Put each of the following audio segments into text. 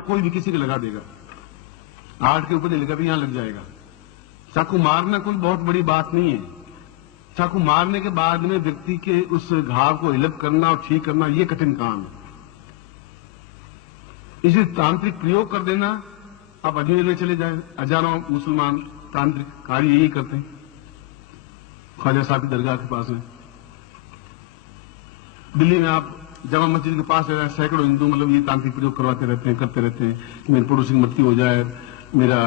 कोई भी किसी को लगा देगा, हार्ट के ऊपर नहीं लगा भी यहां लग जाएगा। चाकू मारना कोई बहुत बड़ी बात नहीं है। चाकू मारने के बाद में व्यक्ति के उस घाव को इलप करना और ठीक करना ये कठिन काम है। इसे तांत्रिक प्रयोग कर देना। आप अजमेर में चले जाए, हजारों मुसलमान तांत्रिक कार्य यही करते हैं। ख्वाजा साहब की दरगाह के पास है। दिल्ली में आप जामा मस्जिद के पास है, सैकड़ों हिंदू मतलब ये तांत्रिक प्रयोग करवाते रहते हैं, करते रहते हैं कि मेरे पड़ोसी की मृत्यु हो जाए, मेरा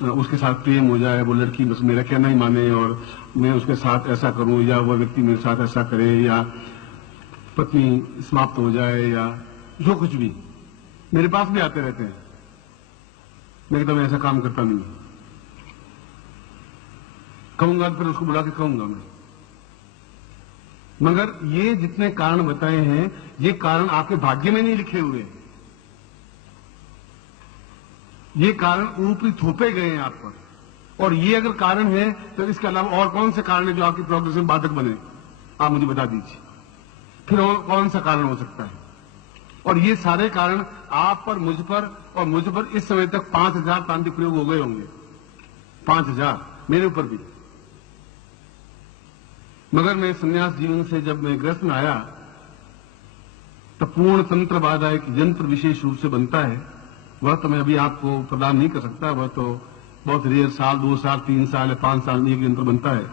उसके साथ प्रेम हो जाए, वो लड़की बस मेरा कहना ही माने और मैं उसके साथ ऐसा करूं, या वो व्यक्ति मेरे साथ ऐसा करे, या पत्नी समाप्त हो जाए, या जो कुछ भी। मेरे पास भी आते रहते हैं। मैं एकदम ऐसा काम करता नहीं, कहूंगा तो फिर उसको बुला के कहूंगा मैं। मगर ये जितने कारण बताए हैं, ये कारण आपके भाग्य में नहीं लिखे हुए, ये कारण ऊपरी थोपे गए हैं आप पर। और ये अगर कारण है तो इसके अलावा और कौन से कारण है जो आपकी प्रोग्रेस में बाधक बने, आप मुझे बता दीजिए। फिर और कौन सा कारण हो सकता है? और ये सारे कारण आप पर, मुझ पर इस समय तक 5000 तांत्रिक प्रयोग हो गए होंगे। 5000 मेरे ऊपर भी। मगर मैं संन्यास जीवन से जब मैं गृहस्थ में आया तो पूर्ण तंत्र बाधा एक यंत्र विशेष रूप से बनता है। वह तो मैं अभी आपको प्रदान नहीं कर सकता, वह तो बहुत रेयर, साल 2 साल 3 साल या 5 साल में एक यंत्र बनता है।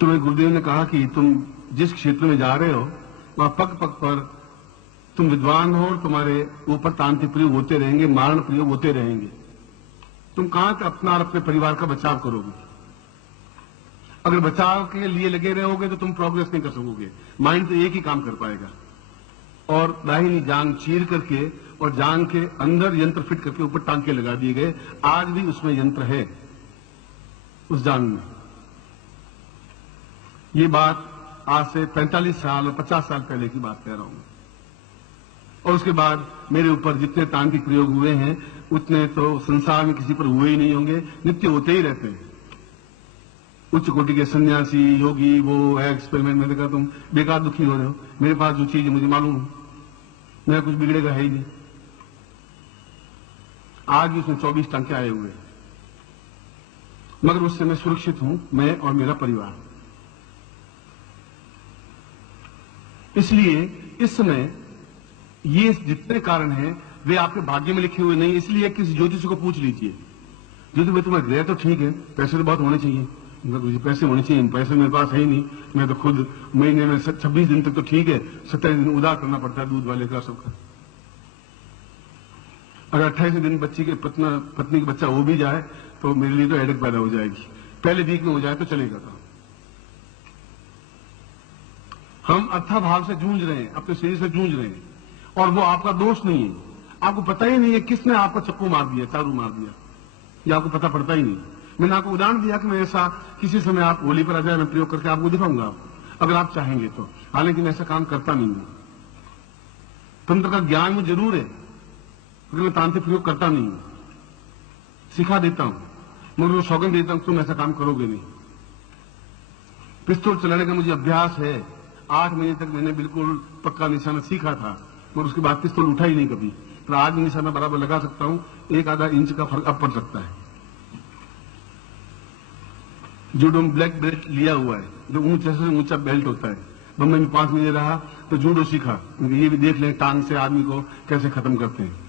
तो मैं गुरुदेव ने कहा कि तुम जिस क्षेत्र में जा रहे हो वहां पग पग पर तुम विद्वान हो और तुम्हारे ऊपर तांत्रिक प्रयोग होते रहेंगे, मारण प्रयोग होते रहेंगे। तुम कहां तक अपना और अपने परिवार का बचाव करोगे? अगर बचाव के लिए लगे रहोगे तो तुम प्रोग्रेस नहीं कर सकोगे। माइंड तो एक ही काम कर पाएगा। और दाहिनी जांग चीर करके और जांग के अंदर यंत्र फिट करके ऊपर टांके लगा दिए गए। आज भी उसमें यंत्र है, उस जांग में। ये बात आज से 45 साल और 50 साल पहले की बात कह रहा हूं। और उसके बाद मेरे ऊपर जितने तांत्रिक प्रयोग हुए हैं उतने तो संसार में किसी पर हुए ही नहीं होंगे, नित्य होते ही रहते हैं। उच्च कोटि के सन्यासी, योगी, वो है एक्सपेरिमेंट। मैंने कहा तुम बेकार दुखी हो रहे हो, मेरे पास जो चीज है मुझे मालूम है, मेरा कुछ बिगड़ेगा है ही नहीं। आज भी उसमें 24 टांके आए हुए हैं, मगर उससे मैं सुरक्षित हूं, मैं और मेरा परिवार। इसलिए इस समय ये जितने कारण हैं वे आपके भाग्य में लिखे हुए नहीं। इसलिए किसी ज्योतिष को पूछ लीजिए, ज्योतिष भाई तुम्हारे ग्रह तो ठीक है, पैसे तो बहुत होने चाहिए। मुझे पैसे होने चाहिए, पैसे मेरे पास है ही नहीं। मैं तो खुद महीने में 26 दिन तक तो ठीक है, 27 दिन उधार करना पड़ता है दूध वाले का, सबका। अगर 28 दिन बच्ची के पत्नी का बच्चा हो भी जाए तो मेरे लिए तो हेडेक पैदा हो जाएगी। पहले वीक में हो जाए तो चलेगा काम। हम अर्थाभाव से जूझ रहे हैं, अपने शरीर से जूझ रहे हैं, और वो आपका दोष नहीं है। आपको पता ही नहीं है किसने आपको चक्कू मार दिया, चारू मार दिया, ये आपको पता पड़ता ही नहीं। मैंने आपको उदाहरण दिया कि मैं ऐसा किसी समय आप होली पर आ जाए, मैं प्रयोग करके आपको दिखाऊंगा आपको, अगर आप चाहेंगे तो। हालांकि मैं ऐसा काम करता नहीं हूं। तंत्र का ज्ञान मुझे जरूर है, लेकिन मैं तांत्रिक प्रयोग करता नहीं हूं। सिखा देता हूं, मगर वो सौगंध देता हूं तुम ऐसा काम करोगे नहीं। पिस्तौल चलाने का मुझे अभ्यास है। 8 महीने तक मैंने बिल्कुल पक्का निशाना सीखा था, मगर उसके बाद पिस्तौल उठा ही नहीं कभी। पर आज भी निशाना बराबर लगा सकता हूं, 1-आधा इंच का फर्क अब पड़ सकता है। जूडो में ब्लैक बेल्ट लिया हुआ है, जो ऊंचे से ऊंचा बेल्ट होता है। बम्बई में 5 महीने रहा तो जूडो सीखा। ये भी देख लें टांग से आदमी को कैसे खत्म करते हैं।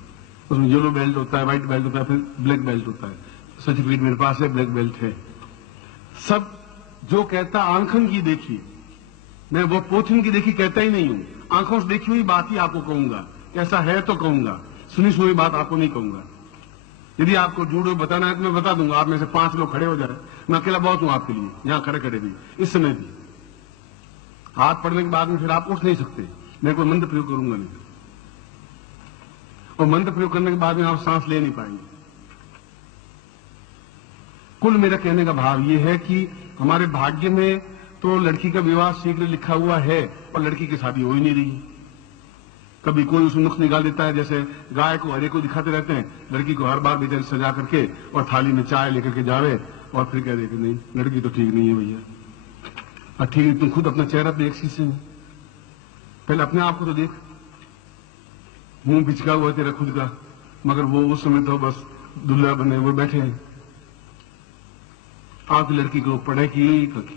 उसमें येलो बेल्ट होता है, व्हाइट बेल्ट होता है, फिर ब्लैक बेल्ट होता है। सर्टिफिकेट मेरे पास है, ब्लैक बेल्ट है। सब जो कहता आंखन की देखी, मैं वो पोथिन की देखी कहता ही नहीं हूं। आंखों से देखी हुई बात ही आपको कहूंगा, ऐसा है तो कहूंगा, सुनी सुनी बात आपको नहीं कहूंगा। यदि आपको जूडो बताना है तो मैं बता दूंगा। आप में से 5 लोग खड़े हो जाए, मैं अकेला बहुत हूं आपके लिए, यहां खड़े खड़े भी, इस समय भी। हाथ पड़ने के बाद में फिर आप उठ नहीं सकते, मैं कोई मंत्र प्रयोग करूंगा नहीं, और मंत्र प्रयोग करने के बाद में आप सांस ले नहीं पाएंगे। कुल मेरा कहने का भाव यह है कि हमारे भाग्य में तो लड़की का विवाह शीघ्र लिखा हुआ है और लड़की की शादी हो ही नहीं रही। कभी कोई उसमें नुक्स निकाल देता है, जैसे गाय को हरे को दिखाते रहते हैं, लड़की को हर बार बेचारी सजा करके और थाली में चाय लेकर के जावे और फिर कह दे कि नहीं लड़की तो ठीक नहीं है भैया। और ठीक है, तुम खुद अपना चेहरा देख शीशे में, पहले अपने आप को तो देख। मुंह बिचका हुआ तेरा खुद का, मगर वो उस समय तो बस दुल्हा बने वो बैठे हैं। आपकी लड़की को पढ़ाई की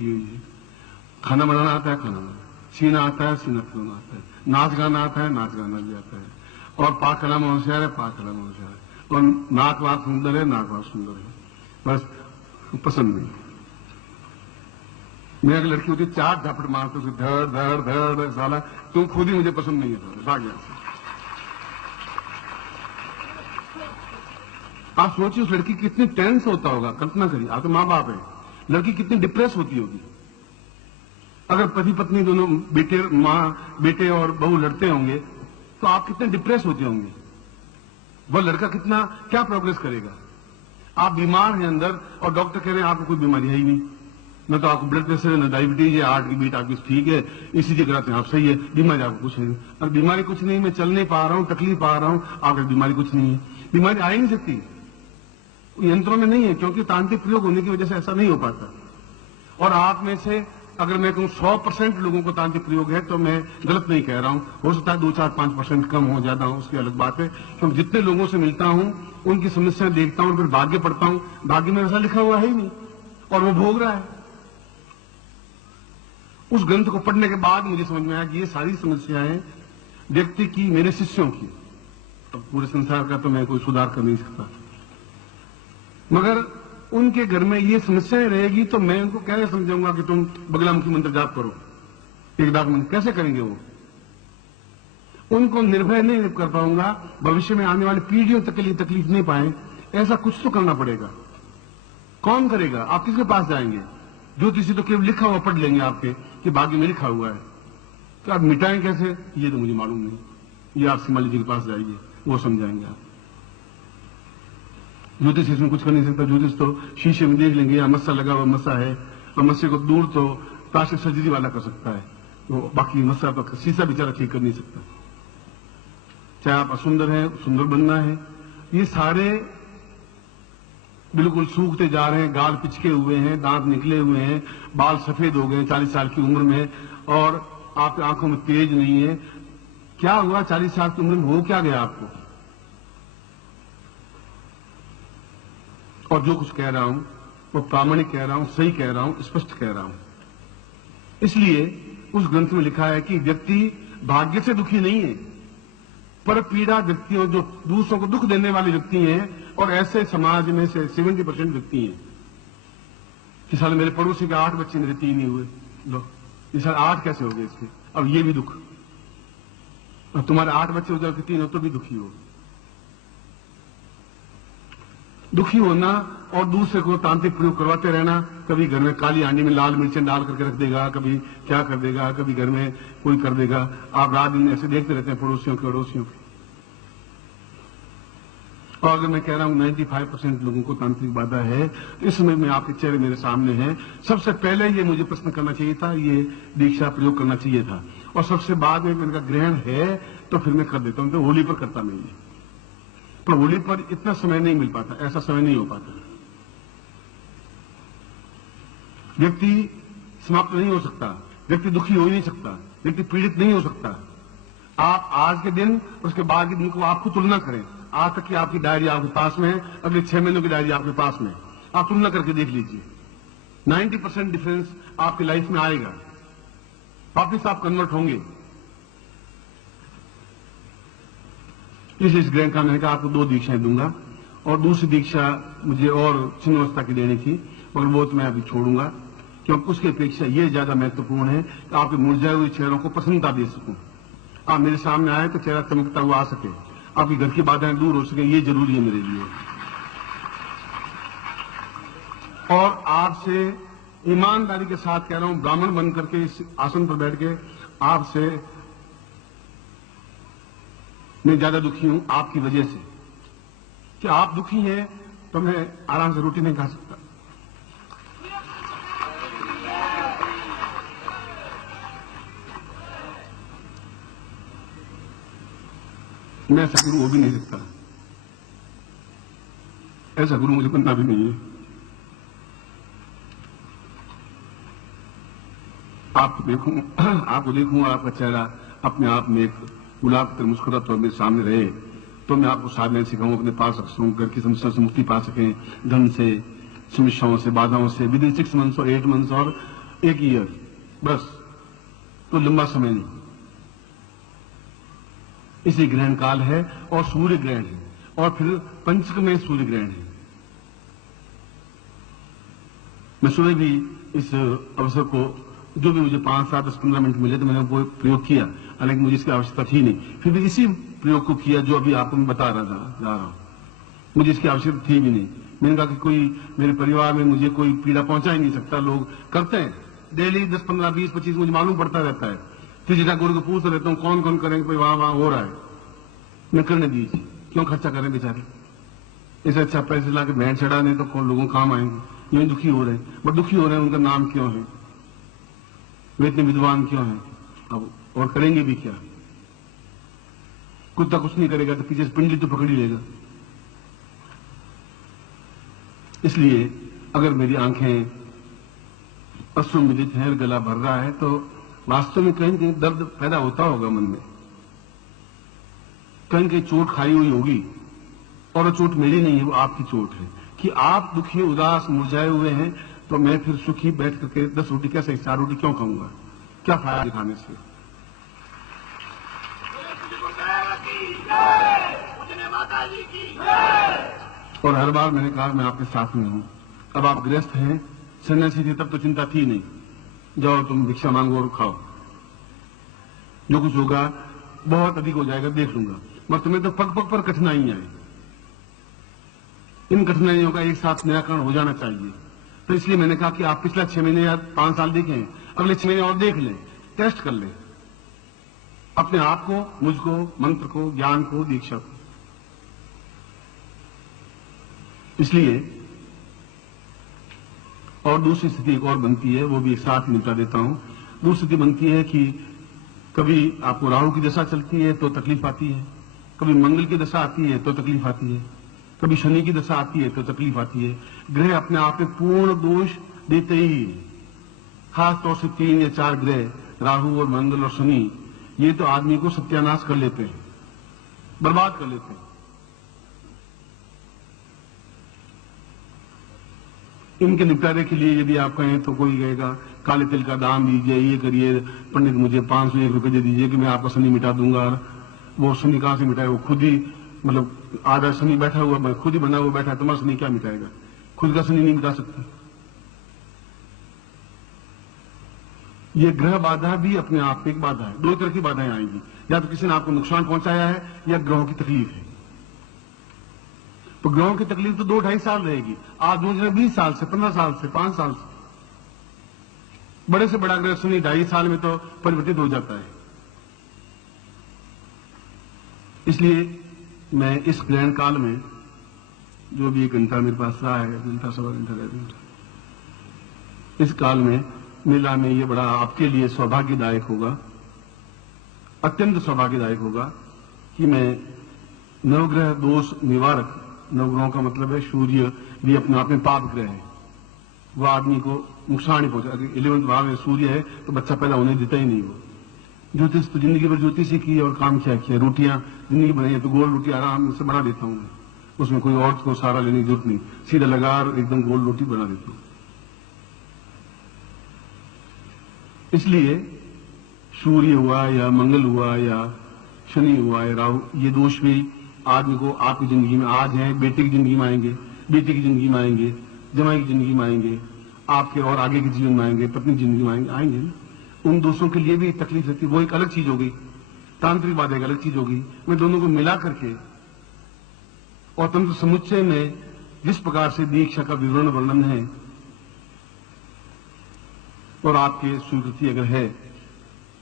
हुई है, खाना बनाना आता है, खाना बनाना, सीना आता है, सीना खिलौना आता है, नाच गाना आता है, नाच गाना भी आता है, और पाक कलाम होशियार है, पाक कलाम होशियार है, और नाक वाक सुंदर है, नाक वाक सुंदर है, बस पसंद नहीं। मैं अगर लड़की होती 4 झापट मारते उसे, धड़ धड़ धड़, साला तुम खुद ही मुझे पसंद नहीं है, भाग गया। आप सोचिए उस लड़की कितनी टेंस होता होगा, कल्पना करिए, आप तो माँ बाप है, लड़की कितनी डिप्रेस होती होगी। अगर पति पत्नी दोनों बेटे और बहू लड़ते होंगे तो आप कितने डिप्रेस होते होंगे, वह लड़का कितना क्या प्रोग्रेस करेगा। आप बीमार हैं अंदर और डॉक्टर कह रहे हैं आपको कोई बीमारी है ही नहीं, न तो आपको ब्लड प्रेशर है, न डायबिटीज है, हार्ट की बीट आपकी ठीक है, ईसीजी कराते हैं आप सही है, बीमारी आपको कुछ नहीं। और बीमारी कुछ नहीं, मैं चल नहीं पा रहा हूं, तकलीफ पा रहा हूं, आपकी बीमारी कुछ नहीं है। बीमारी आ ही नहीं सकती, यंत्रों में नहीं है, क्योंकि तांत्रिक प्रयोग होने की वजह से ऐसा नहीं हो पाता। और आप में से अगर मैं कहूं 100% लोगों को तांत्रिक प्रयोग है तो मैं गलत नहीं कह रहा हूं, हो सकता है 2, 4, 5% कम हो, ज्यादा हो, उसकी अलग बात है। क्योंकि जितने लोगों से मिलता हूं उनकी समस्याएं देखता हूं, फिर भाग्य पढ़ता हूं, भाग्य में ऐसा लिखा हुआ है ही नहीं और वो भोग रहा है। उस ग्रंथ को पढ़ने के बाद मुझे समझ में आया कि ये सारी समस्याएं व्यक्ति की, मेरे शिष्यों की, अब पूरे संसार का तो मैं कोई सुधार कर नहीं सकता, मगर उनके घर में ये समस्याएं रहेगी तो मैं उनको कैसे समझाऊंगा कि तुम बगलामुखी मंत्र जाप करो, एक दाग मंत्र कैसे करेंगे वो। उनको निर्भय नहीं कर पाऊंगा, भविष्य में आने वाली पीढ़ियों तक के लिए तकलीफ नहीं पाए, ऐसा कुछ तो करना पड़ेगा। कौन करेगा, आप किसके पास जाएंगे। ज्योतिषी तो केवल लिखा हुआ पढ़ लेंगे आपके कि भाग्य में लिखा हुआ है, तो आप मिटाएं कैसे ये तो मुझे मालूम नहीं, ये आप सिमाली जी के पास जाइए, वो समझाएंगे आप। ज्योतिष इसमें कुछ कर नहीं सकता, ज्योतिष तो शीशे में देख लेंगे, मस्सा लगा हुआ मस्सा है, और मस्से को दूर तो प्लास्टिक सर्जरी वाला कर सकता है, तो बाकी मस्सा तो शीशा बेचारा ठीक कर नहीं सकता। चाहे आप असुंदर हैं, सुंदर बनना है, ये सारे बिल्कुल सूखते जा रहे हैं, गाल पिचके हुए हैं, दांत निकले हुए हैं, बाल सफेद हो गए 40 साल की उम्र में, और आपकी आंखों में तेज नहीं है। क्या हुआ 40 साल की उम्र में, हो क्या गया आपको। और जो कुछ कह रहा हूं वो प्रामाणिक कह रहा हूं, सही कह रहा हूं, स्पष्ट कह रहा हूं। इसलिए उस ग्रंथ में लिखा है कि व्यक्ति भाग्य से दुखी नहीं है, पर पीड़ा व्यक्तियों, जो दूसरों को दुख देने वाले व्यक्ति हैं, और ऐसे समाज में से 70% व्यक्ति हैं कि साल मेरे पड़ोसी के 8 बच्चे, मेरे 3 ही हुए, लो ये साल 8 कैसे हो गए इसके, अब ये भी दुख, अब तुम्हारे 8 बच्चे हो जाए 3 हो तो भी दुखी हो। दुखी होना और दूसरे को तांत्रिक प्रयोग करवाते रहना, कभी घर में काली हांडी में लाल मिर्चें डाल करके रख देगा, कभी क्या कर देगा, कभी घर में कोई कर देगा, आप रात दिन ऐसे देखते रहते हैं पड़ोसियों के अड़ोसियों के। और अगर मैं कह रहा हूं 95% लोगों को तांत्रिक बाधा है, तो इस समय में आपके चेहरे मेरे सामने हैं, सबसे पहले ये मुझे प्रश्न करना चाहिए था, ये दीक्षा प्रयोग करना चाहिए था, और सबसे बाद में मैंने कहा ग्रहण है तो फिर मैं कर देता हूं, तो होली पर करता नहीं है, पर होली पर इतना समय नहीं मिल पाता, ऐसा समय नहीं हो पाता। व्यक्ति समाप्त नहीं हो सकता, व्यक्ति दुखी हो ही नहीं सकता, व्यक्ति पीड़ित नहीं हो सकता। आप आज के दिन उसके बाद के दिन को आपको तुलना करें, आज तक की आपकी डायरी आपके पास में है, अगले 6 महीनों की डायरी आपके पास में, आप तुलना करके देख लीजिए, 90% डिफरेंस आपकी लाइफ में आएगा, वापिस आप कन्वर्ट होंगे। इस ग्रहण का मैंने कहा आपको 2 दीक्षाएं दूंगा, और दूसरी दीक्षा मुझे और छिन्नवस्था की देनी थी, मगर वो तो मैं अभी छोड़ूंगा, क्योंकि उसकी अपेक्षा ये ज्यादा महत्वपूर्ण है कि आपके मुरझाए हुए चेहरों को प्रसन्नता दे सकूं। आप मेरे सामने आए तो चेहरा चमकता हुआ आ सके, आपकी घर की बाधाएं दूर हो सके, ये जरूरी है मेरे लिए। और आपसे ईमानदारी के साथ कह रहा हूं, ब्राह्मण बन करके इस आसन पर बैठ के आपसे मैं ज्यादा दुखी हूं आपकी वजह से, कि आप दुखी हैं तो मैं आराम से रोटी नहीं खा सकता। मैं ऐसा गुरु हो भी नहीं सकता, ऐसा गुरु मुझे बनना भी नहीं है। आपको देखूं आपका चेहरा अपने आप में एक गुलाब की तरह मुस्कुराते और मेरे सामने रहे तो मैं आपको साधना सिखाऊं, अपने पास रख सकूं, घर की समस्या से मुक्ति पा सकें, धन से, समस्याओं से, बाधाओं से, विद इन 6 मंथ्स और 8 मंथ्स और 1 ईयर, बस, तो लंबा समय नहीं। इसी ग्रहण काल है और सूर्य ग्रहण है और फिर पंचक में सूर्य ग्रहण है। मैं सुबह भी इस अवसर को, जो भी मुझे 5, 7, 10, 15 मिनट मिले तो मैंने वो प्रयोग किया, हालांकि मुझे इसकी आवश्यकता थी नहीं, फिर भी इसी प्रयोग को किया जो अभी आपको मैं बता रहा जा रहा हूं। मुझे इसकी आवश्यकता थी भी नहीं। मैंने कहा कि कोई मेरे परिवार में मुझे कोई पीड़ा पहुंचा ही नहीं सकता। लोग करते हैं डेली 10, 15, 20, 25, मुझे मालूम पड़ता रहता है। तीसरा गुरु को पूछता रहता हूं कौन कौन करेंगे, कोई वहां वहां हो रहा है, मैं करने दीजिए, क्यों खर्चा करें बेचारे, इससे अच्छा पैसे ला के भेंट चढ़ा नहीं तो कौन लोगों काम आएंगे। यूं दुखी हो रहे हैं, बट दुखी हो रहे हैं, उनका नाम क्यों है, वे इतने विद्वान क्यों हैं, अब और करेंगे भी क्या। कुत्ता कुछ नहीं करेगा तो पीछे से पिंडली तो पकड़ ही लेगा। इसलिए अगर मेरी आंखें अश्रुमिलित हैं, गला भर रहा है, तो वास्तव में कहीं कहीं दर्द पैदा होता होगा मन में, कहीं कहीं चोट खाई हुई होगी, और वो चोट मेरी नहीं है, वो आपकी चोट है कि आप दुखी, उदास, मुरझाए हुए हैं। तो मैं फिर सुखी बैठ करके 10 रोटी कैसे 4 रोटी क्यों खाऊंगा, क्या फायदा दिखाने से। और हर बार मैंने कहा मैं आपके साथ में हूं। अब आप गृहस्थ हैं, सन्यासी थे तब तो चिंता थी नहीं, जाओ तुम भिक्षा मांगो और खाओ, जो कुछ होगा बहुत अधिक हो जाएगा देख लूंगा, मगर तुम्हें तो पग पग पर कठिनाइयां हैं। इन कठिनाइयों का एक साथ निराकरण हो जाना चाहिए। तो इसलिए मैंने कहा कि आप पिछला 6 महीने या 5 साल देखें, अगले 6 महीने और देख लें, टेस्ट कर लें अपने आप को, मुझको, मंत्र को, ज्ञान को, दीक्षा को। इसलिए और दूसरी स्थिति एक और बनती है, वो भी एक साथ निपटा देता हूं। दूसरी स्थिति बनती है कि कभी आपको राहु की दशा चलती है तो तकलीफ आती है, कभी मंगल की दशा आती है तो तकलीफ आती है, कभी शनि की दशा आती है तो तकलीफ आती है। ग्रह अपने आप में पूर्ण दोष देते ही, खास तौर से 3 या 4 ग्रह, राहु और मंगल और शनि, ये तो आदमी को सत्यानाश कर लेते हैं, बर्बाद कर लेते हैं। इनके निपटारे के लिए यदि आप कहें तो कोई कहेगा काले तिल का दान दीजिए, ये करिए, पंडित मुझे 501 रुपए दे दीजिए कि मैं आपका शनि मिटा दूंगा। वो शनि कहां से मिटाए, वो खुद ही, मतलब आधा शनि बैठा हुआ, मैं खुद ही बना हुआ बैठा है, तुम्हारा शनि क्या मिटाएगा, खुद का शनि नहीं मिटा सकता। ये ग्रह बाधा भी अपने आप में एक बाधा है। 2 तरह की बाधाएं आएंगी, या तो किसी ने आपको नुकसान पहुंचाया है या ग्रहों की तकलीफ है। तो ग्रहों की तकलीफ तो 2-2.5 साल रहेगी, आज मुझे 20 साल से, 15 साल से, 5 साल से। बड़े से बड़ा ग्रह शनि 2.5 साल में तो परिवर्तित हो जाता है। इसलिए मैं इस ग्रहण काल में, जो भी 1 घंटा मेरे पास रहा है, घंटा, सवा घंटा, 1.5 घंटा, इस काल में मेला में ये बड़ा आपके लिए सौभाग्यदायक होगा, अत्यंत सौभाग्यदायक होगा कि मैं नवग्रह दोष निवारक, नवग्रहों का मतलब है सूर्य भी अपने आप में पाप ग्रह है, वह आदमी को नुकसान ही पहुंचा। 11वें भाव में सूर्य है तो बच्चा पैदा होने देता ही नहीं। वो ज्योतिष तो जिंदगी भर ज्योतिष ही की और काम क्या किया, रोटियां जिंदगी बनाई है तो गोल रोटी आराम से बना देता हूं मैं, उसमें कोई और को सहारा लेने की जरूरत नहीं, सीधा लगा और एकदम गोल रोटी बना देता हूं। इसलिए सूर्य हुआ या मंगल हुआ या शनि हुआ या राहु, ये दोष भी आदमी को आपकी जिंदगी में आज है, बेटे की जिंदगी में आएंगे, बेटी की जिंदगी में आएंगे, जमाई की जिंदगी में आएंगे, आपके और आगे के जीवन में आएंगे, पत्नी की जिंदगी में आएंगे ना। उन दोषों के लिए भी तकलीफ रहती है, वो एक अलग चीज होगी, तांत्रिक बात एक अलग चीज होगी। मैं दोनों को मिला करके और तंत्र समुच्चय में जिस प्रकार से दीक्षा का विवरण वर्णन है और आपके स्वीकृति अगर है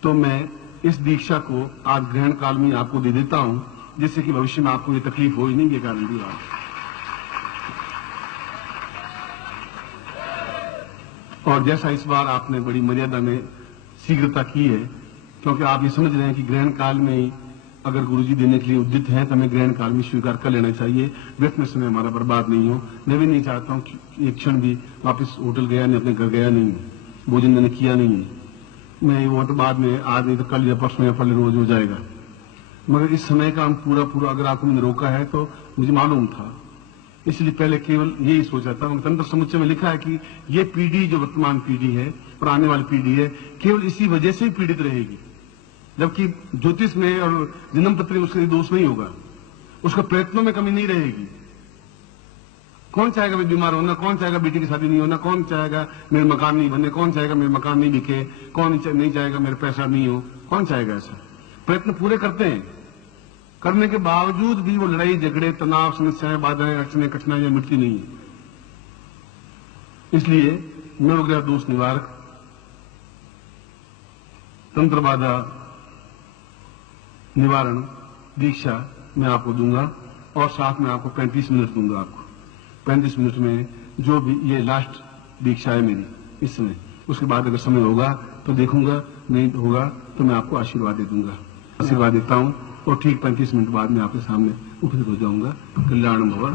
तो मैं इस दीक्षा को आज ग्रहण काल में आपको दे देता हूं, जिससे कि भविष्य में आपको ये तकलीफ हो ही नहीं, ये गारंटी है। और जैसा इस बार आपने बड़ी मर्यादा में शीघ्रता की है, क्योंकि आप ये समझ रहे हैं कि ग्रहण काल में ही अगर गुरुजी देने के लिए उद्यत है तो हमें ग्रहण काल में स्वीकार कर लेना चाहिए, व्यर्थ में समय हमारा बर्बाद नहीं हो। मैं भी नहीं चाहता हूं कि एक क्षण भी वापस होटल गया नहीं, अपने घर गया नहीं, भोजन मैंने किया नहीं है। मैं वो तो बाद में, आज नहीं तो कल या परसों या फल रोज हो जाएगा। मगर इस समय का हम पूरा अगर आपको मैंने रोका है तो मुझे मालूम था, इसलिए पहले केवल यही सोचा था। तंत्र समुच्चय में लिखा है कि ये पीढ़ी जो वर्तमान पीढ़ी है और आने वाली पीढ़ी है केवल इसी वजह से ही पीड़ित रहेगी, जबकि ज्योतिष में और जन्म पत्र में उसका दोष नहीं होगा, उसका प्रयत्नों में कमी नहीं रहेगी। कौन चाहेगा मैं बीमार होना, कौन चाहेगा बेटी की शादी नहीं होना, कौन चाहेगा मेरे मकान नहीं बने, कौन चाहेगा मेरे मकान नहीं बिके, कौन नहीं चाहेगा मेरे पैसा नहीं हो, कौन चाहेगा ऐसा। प्रयत्न पूरे करते हैं, करने के बावजूद भी वो लड़ाई झगड़े तनाव समस्याएं बाधाएं अड़चने कठिनाइयां मिटती नहीं है। इसलिए नवग्रह दोष निवारक तंत्र बाधा निवारण दीक्षा मैं आपको दूंगा और साथ में आपको 35 मिनट दूंगा। आपको 35 मिनट में जो भी ये लास्ट दीक्षा है मेरी इस समय, उसके बाद अगर समय होगा तो देखूंगा, नहीं होगा तो मैं आपको आशीर्वाद दे दूंगा। आशीर्वाद देता हूं और ठीक 35 मिनट बाद मैं आपके सामने उपस्थित हो जाऊंगा। कल्याण भवन।